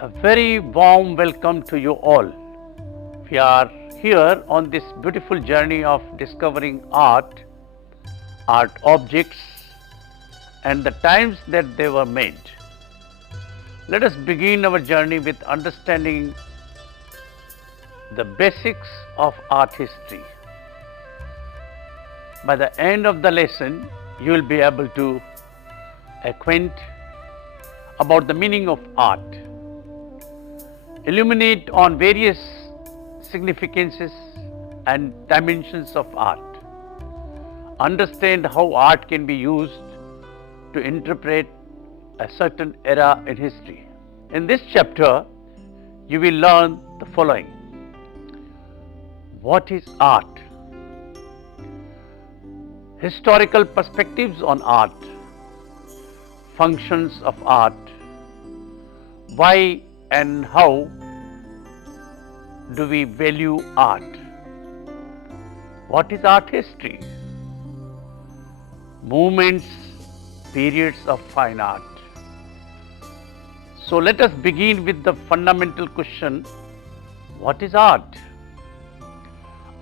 A very warm welcome to you all. We are here on this beautiful journey of discovering art, art objects, and the times that they were made. Let us begin our journey with understanding the basics of art history. By the end of the lesson, you will be able to acquaint about the meaning of art, illuminate on various significances and dimensions of art, understand how art can be used to interpret a certain era in history. In this chapter, you will learn the following. What is art? Historical perspectives on art, functions of art, why and how do we value art? What is art history? Movements, periods of fine art. So let us begin with the fundamental question, what is art?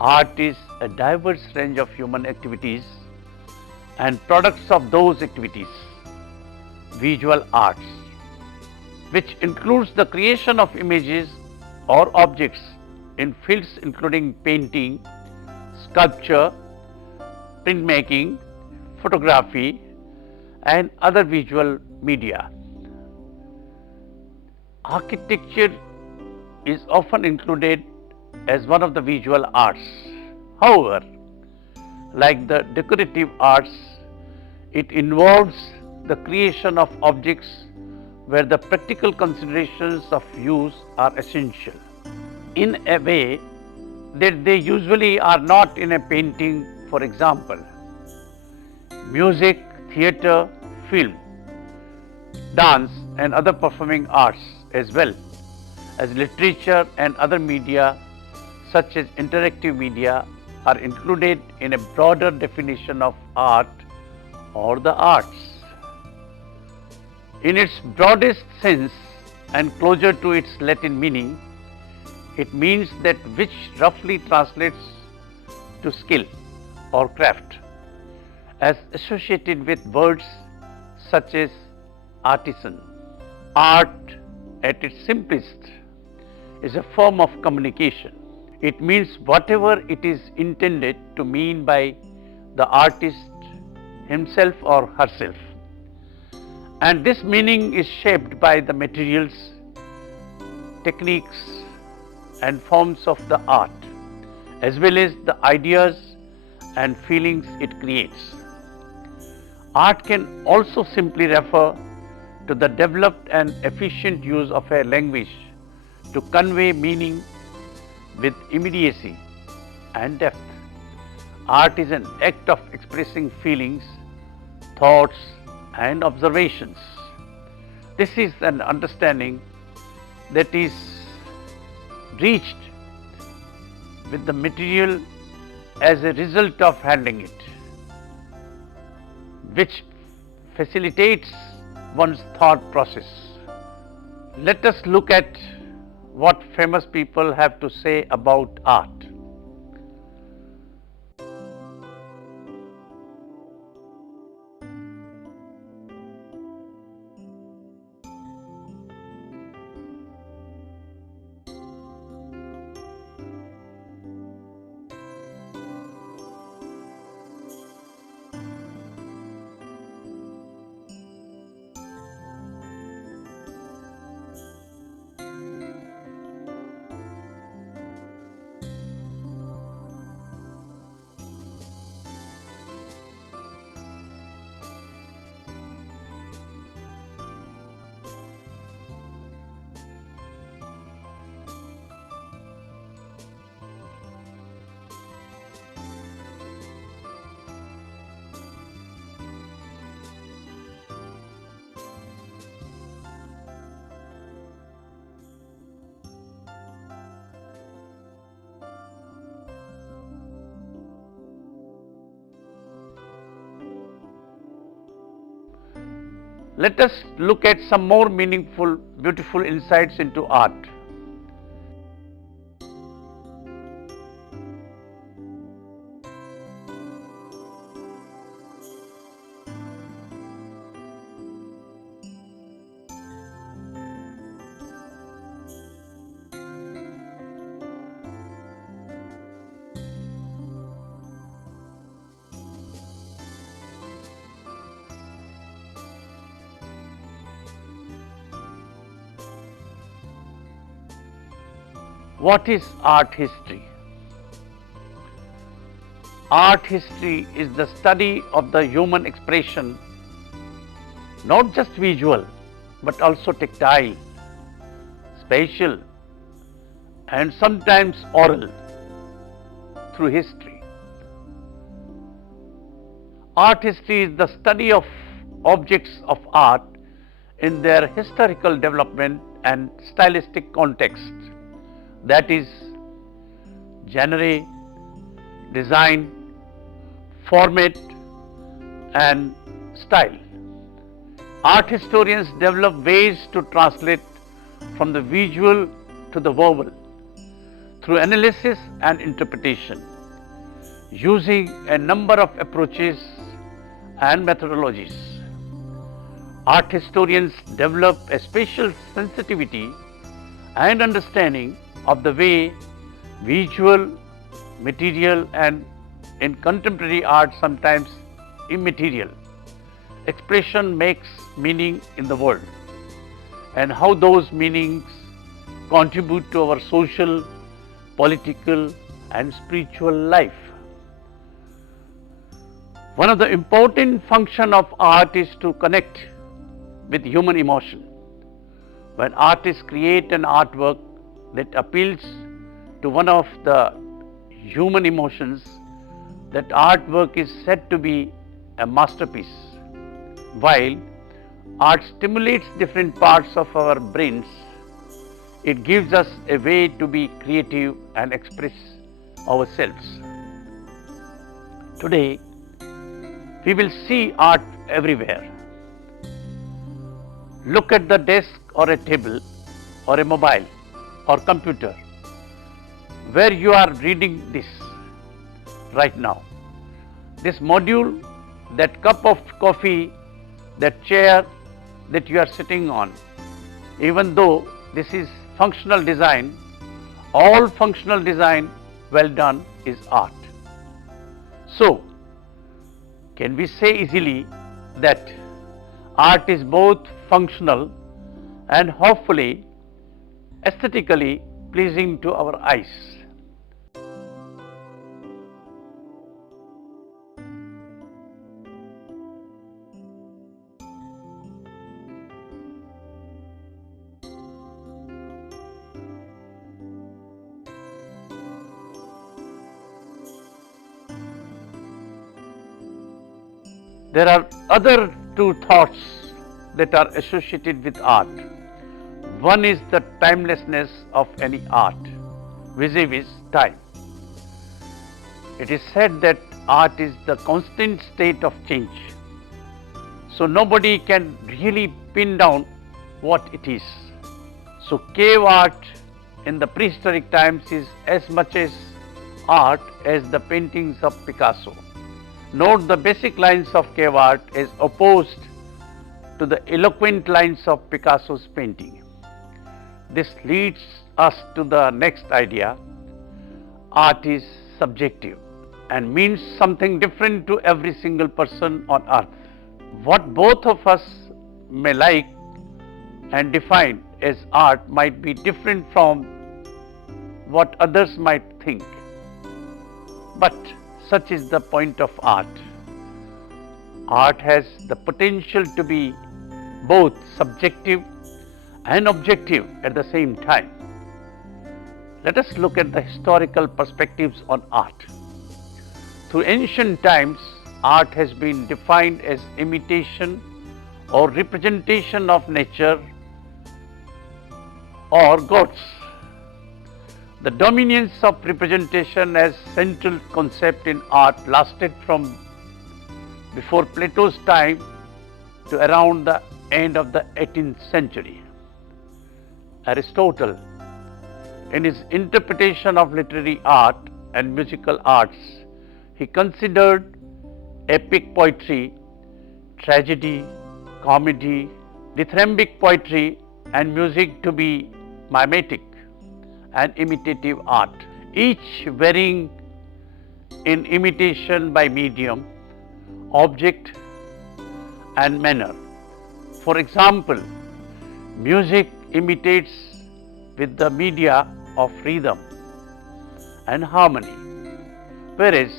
Art is a diverse range of human activities and products of those activities, visual arts, which includes the creation of images or objects in fields including painting, sculpture, printmaking, photography, and other visual media. Architecture is often included as one of the visual arts. However, like the decorative arts, it involves the creation of objects where the practical considerations of use are essential, in a way that they usually are not in a painting. For example, music, theatre, film, dance and other performing arts, as well as literature and other media such as interactive media, are included in a broader definition of art or the arts. In its broadest sense and closer to its Latin meaning, it means that which roughly translates to skill or craft, as associated with words such as artisan. Art, at its simplest, is a form of communication. It means whatever it is intended to mean by the artist himself or herself. And this meaning is shaped by the materials, techniques and forms of the art, as well as the ideas and feelings it creates. Art can also simply refer to the developed and efficient use of a language to convey meaning with immediacy and depth. Art is an act of expressing feelings, thoughts and observations. This is an understanding that is reached with the material as a result of handling it, which facilitates one's thought process. Let us look at what famous people have to say about art. Let us look at some more meaningful beautiful insights into art. What is art history? Art history is the study of the human expression, not just visual, but also tactile, spatial, and sometimes oral, through history. Art history is the study of objects of art in their historical development and stylistic context, that is, genre, design, format, and style. Art historians develop ways to translate from the visual to the verbal through analysis and interpretation, using a number of approaches and methodologies. Art historians develop a spatial sensitivity and understanding of the way visual, material, and in contemporary art sometimes immaterial expression makes meaning in the world, and how those meanings contribute to our social, political, and spiritual life. One of the important functions of art is to connect with human emotion. When artists create an artwork that appeals to one of the human emotions, that artwork is said to be a masterpiece. While art stimulates different parts of our brains, it gives us a way to be creative and express ourselves. Today, we will see art everywhere. Look at the desk or a table or a mobile or computer where you are reading this right now. This module, that cup of coffee, that chair that you are sitting on, even though this is functional design, all functional design well done is art. So, can we say easily that art is both functional and hopefully aesthetically pleasing to our eyes? There are other two thoughts that are associated with art. One is the timelessness of any art vis-a-vis time. It is said that art is the constant state of change. So nobody can really pin down what it is. So cave art in the prehistoric times is as much as art as the paintings of Picasso. Note the basic lines of cave art as opposed to the eloquent lines of Picasso's painting. This leads us to the next idea. Art is subjective and means something different to every single person on earth. What both of us may like and define as art might be different from what others might think. But such is the point of art. Art has the potential to be both subjective and objective at the same time. Let us look at the historical perspectives on art. Through ancient times, art has been defined as imitation or representation of nature or gods. The dominance of representation as central concept in art lasted from before Plato's time to around the end of the 18th century. Aristotle, in his interpretation of literary art and musical arts, he considered epic poetry, tragedy, comedy, dithyrambic poetry, and music to be mimetic and imitative art, each varying in imitation by medium, object, and manner. For example, music imitates with the media of rhythm and harmony, whereas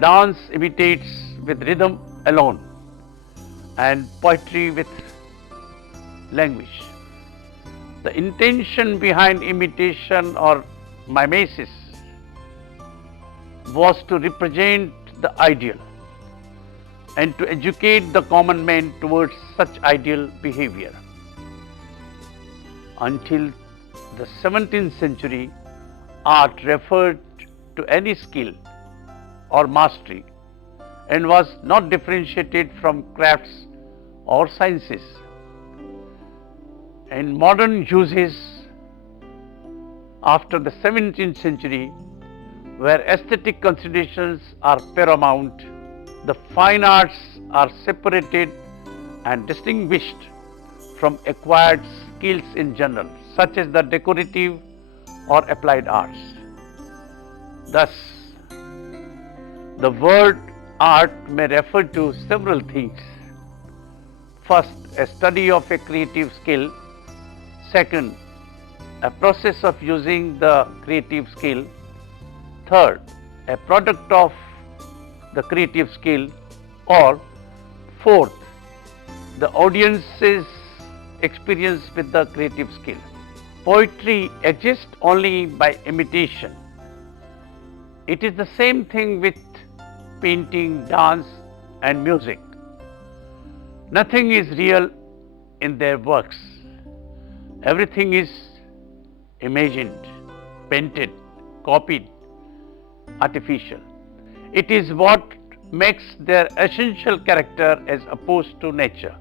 dance imitates with rhythm alone and poetry with language. The intention behind imitation or mimesis was to represent the ideal and to educate the common man towards such ideal behavior. Until the 17th century, art referred to any skill or mastery and was not differentiated from crafts or sciences. In modern uses after the 17th century, where aesthetic considerations are paramount, the fine arts are separated and distinguished from acquired skills in general, such as the decorative or applied arts. Thus, the word art may refer to several things. First, a study of a creative skill. Second, a process of using the creative skill. Third, a product of the creative skill. Or fourth, the audience's experience with the creative skill. Poetry exists only by imitation. It is the same thing with painting, dance, and music. Nothing is real in their works. Everything is imagined, painted, copied, artificial. It is what makes their essential character as opposed to nature.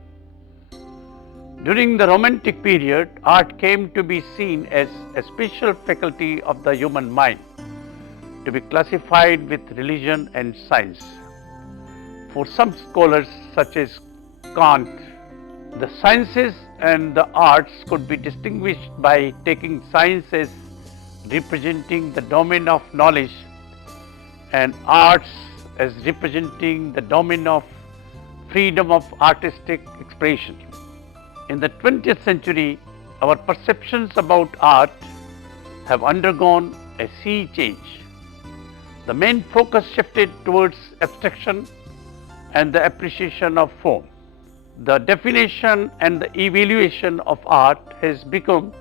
During the Romantic period, art came to be seen as a special faculty of the human mind, to be classified with religion and science. For some scholars, such as Kant, the sciences and the arts could be distinguished by taking science as representing the domain of knowledge and arts as representing the domain of freedom of artistic expression. In the 20th century, our perceptions about art have undergone a sea change. The main focus shifted towards abstraction and the appreciation of form. The definition and the evaluation of art has become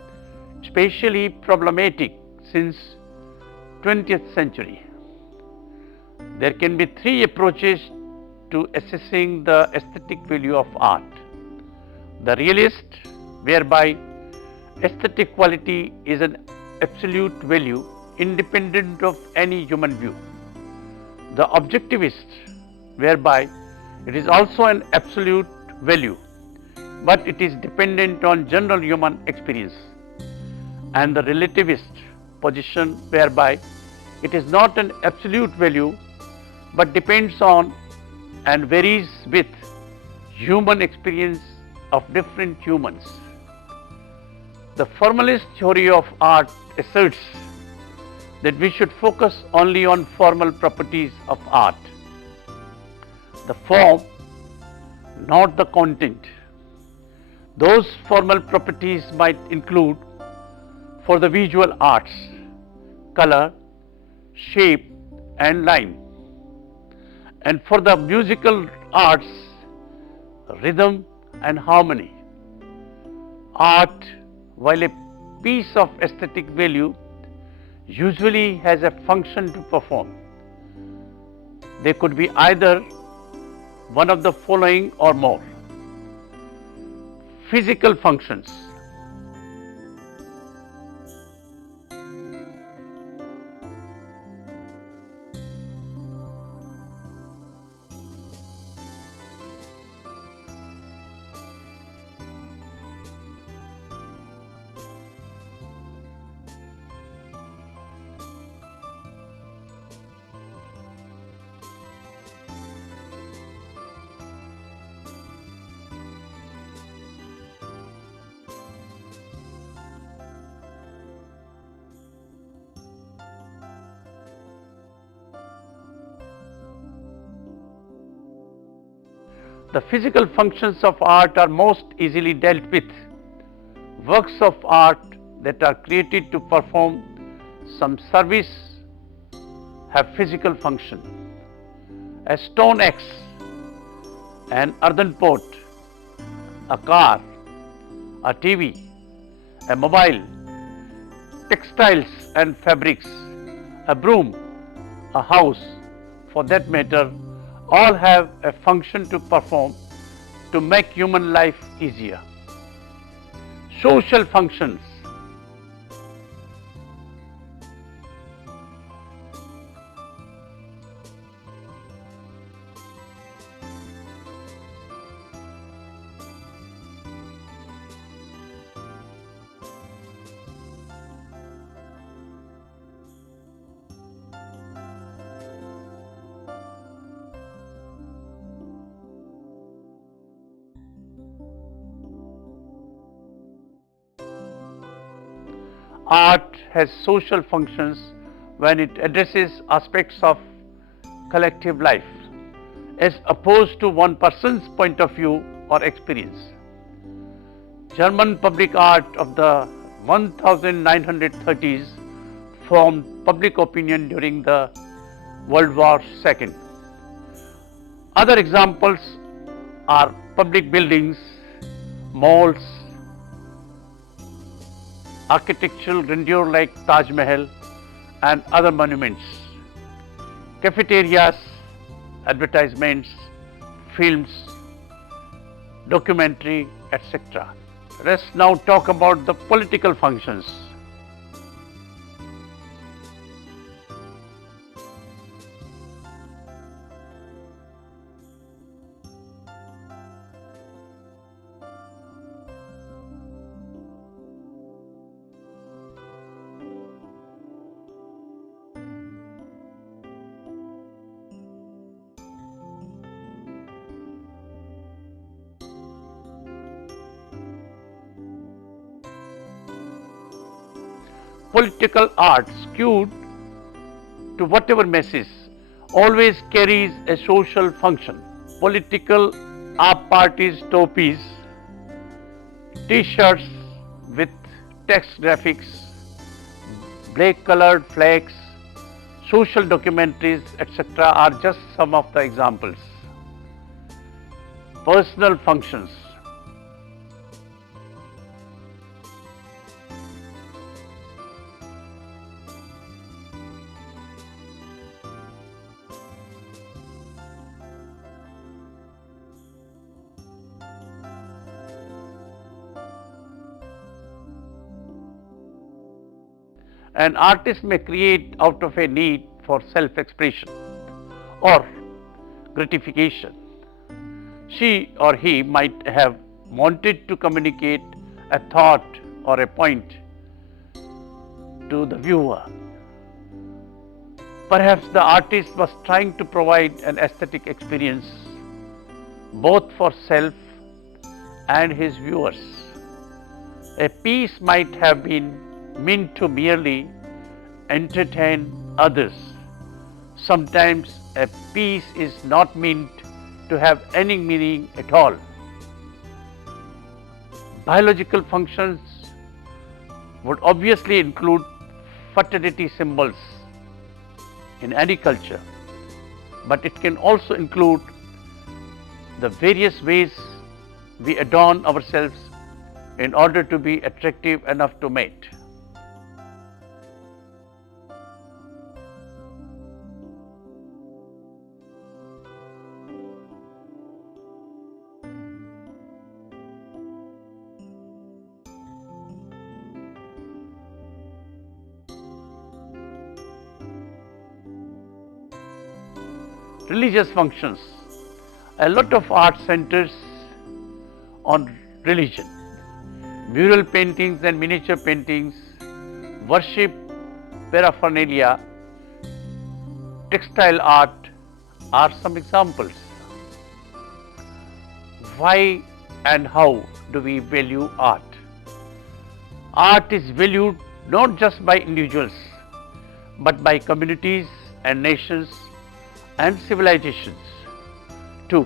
especially problematic since 20th century. There can be three approaches to assessing the aesthetic value of art. The realist, whereby aesthetic quality is an absolute value independent of any human view. The objectivist, whereby it is also an absolute value, but it is dependent on general human experience. And the relativist position, whereby it is not an absolute value, but depends on and varies with human experience of different humans. The formalist theory of art asserts that we should focus only on formal properties of art, the form, not the content. Those formal properties might include, for the visual arts, color, shape, and line, and for the musical arts, rhythm and harmony. Art, while a piece of aesthetic value, usually has a function to perform. They could be either one of the following or more. Physical functions. The physical functions of art are most easily dealt with. Works of art that are created to perform some service have physical function. A stone axe, an earthen pot, a car, a TV, a mobile, textiles and fabrics, a broom, a house, for that matter, all have a function to perform to make human life easier. Social functions. Art has social functions when it addresses aspects of collective life as opposed to one person's point of view or experience. German public art of the 1930s formed public opinion during the World War II. Other examples are public buildings, malls, architectural grandeur like Taj Mahal and other monuments, cafeterias, advertisements, films, documentary, etc. Let's now talk about the political functions. Political art skewed to whatever message always carries a social function. Political art parties, topis, t-shirts with text graphics, black colored flags, social documentaries, etc. are just some of the examples. Personal functions. An artist may create out of a need for self-expression or gratification. She or he might have wanted to communicate a thought or a point to the viewer. Perhaps the artist was trying to provide an aesthetic experience both for self and his viewers. A piece might have been meant to merely entertain others. Sometimes a piece is not meant to have any meaning at all. Biological functions would obviously include fertility symbols in any culture, but it can also include the various ways we adorn ourselves in order to be attractive enough to mate. Religious functions. A lot of art centers on religion. Mural paintings and miniature paintings, worship paraphernalia, textile art are some examples. Why and how do we value art? Art is valued not just by individuals, but by communities and nations and civilizations too.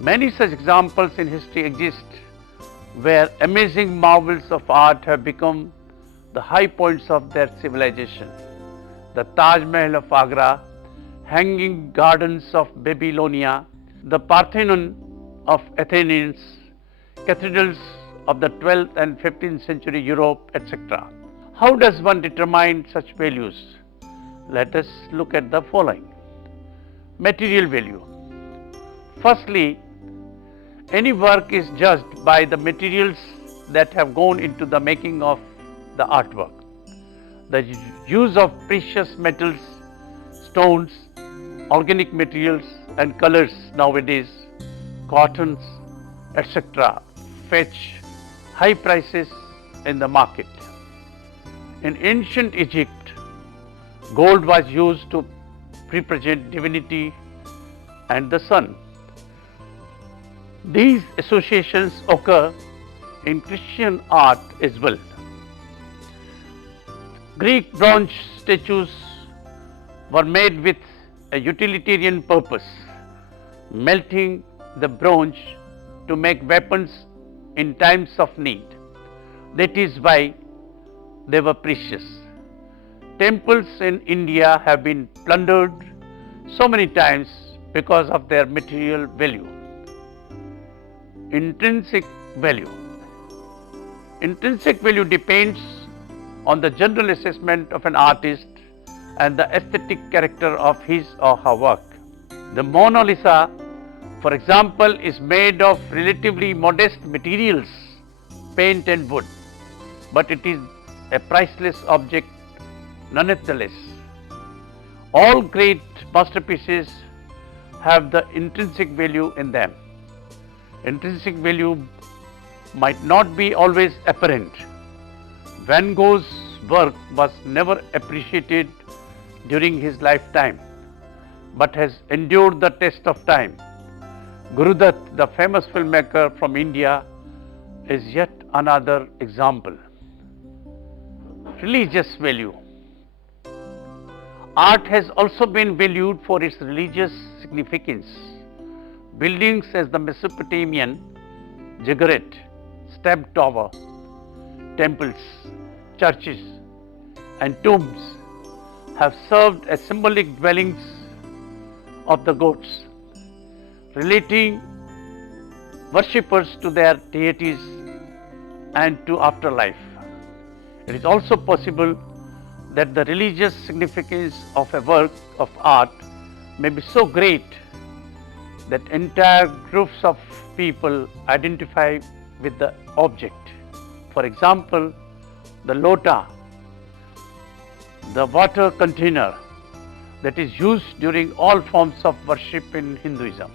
Many such examples in history exist where amazing marvels of art have become the high points of their civilization. The Taj Mahal of Agra, hanging gardens of Babylonia, the Parthenon of Athens, cathedrals of the 12th and 15th century Europe, etc. How does one determine such values? Let us look at the following. Material value. Firstly, any work is judged by the materials that have gone into the making of the artwork. The use of precious metals, stones, organic materials and colors nowadays, cottons, etc. fetch high prices in the market. In ancient Egypt, gold was used to represent divinity and the sun. These associations occur in Christian art as well. Greek bronze statues were made with a utilitarian purpose, melting the bronze to make weapons in times of need. That is why they were precious. Temples in India have been plundered so many times because of their material value. Intrinsic value. Intrinsic value depends on the general assessment of an artist and the aesthetic character of his or her work. The Mona Lisa, for example, is made of relatively modest materials, paint and wood, but it is a priceless object nonetheless. All great masterpieces have the intrinsic value in them. Intrinsic value might not be always apparent. Van Gogh's work was never appreciated during his lifetime, but has endured the test of time. Gurudutt, the famous filmmaker from India, is yet another example. Religious value. Art has also been valued for its religious significance. Buildings as the Mesopotamian ziggurat, step tower, temples, churches and tombs have served as symbolic dwellings of the gods, relating worshippers to their deities and to afterlife. It is also possible that the religious significance of a work of art may be so great that entire groups of people identify with the object. For example, the lota, the water container that is used during all forms of worship in Hinduism.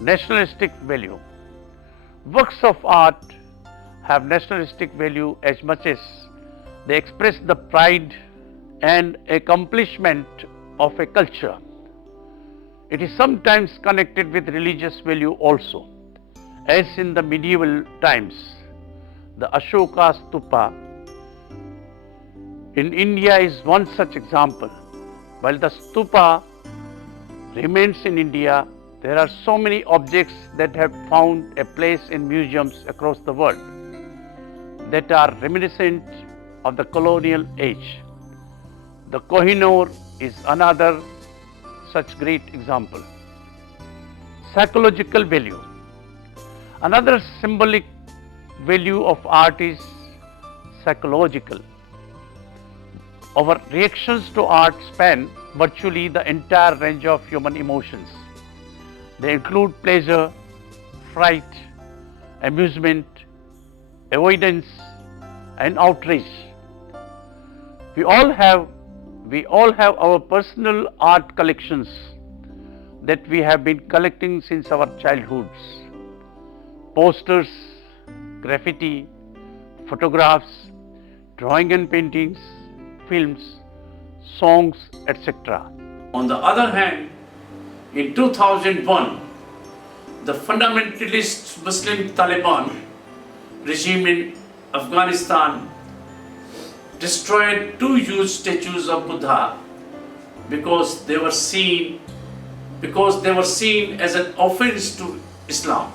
Nationalistic value. Works of art have nationalistic value as much as they express the pride and accomplishment of a culture. It is sometimes connected with religious value also, as in the medieval times. The Ashoka Stupa in India is one such example. While the stupa remains in India, there are so many objects that have found a place in museums across the world that are reminiscent of the colonial age. The Kohinoor is another such great example. Psychological value. Another symbolic value of art is psychological. Our reactions to art span virtually the entire range of human emotions. They include pleasure, fright, amusement, avoidance and outrage. We all have our personal art collections that we have been collecting since our childhoods. Posters, graffiti, photographs, drawing and paintings, films, songs, etc. On the other hand, in 2001, the fundamentalist Muslim Taliban regime in Afghanistan destroyed two huge statues of Buddha because they were seen because they were seen as an offense to Islam.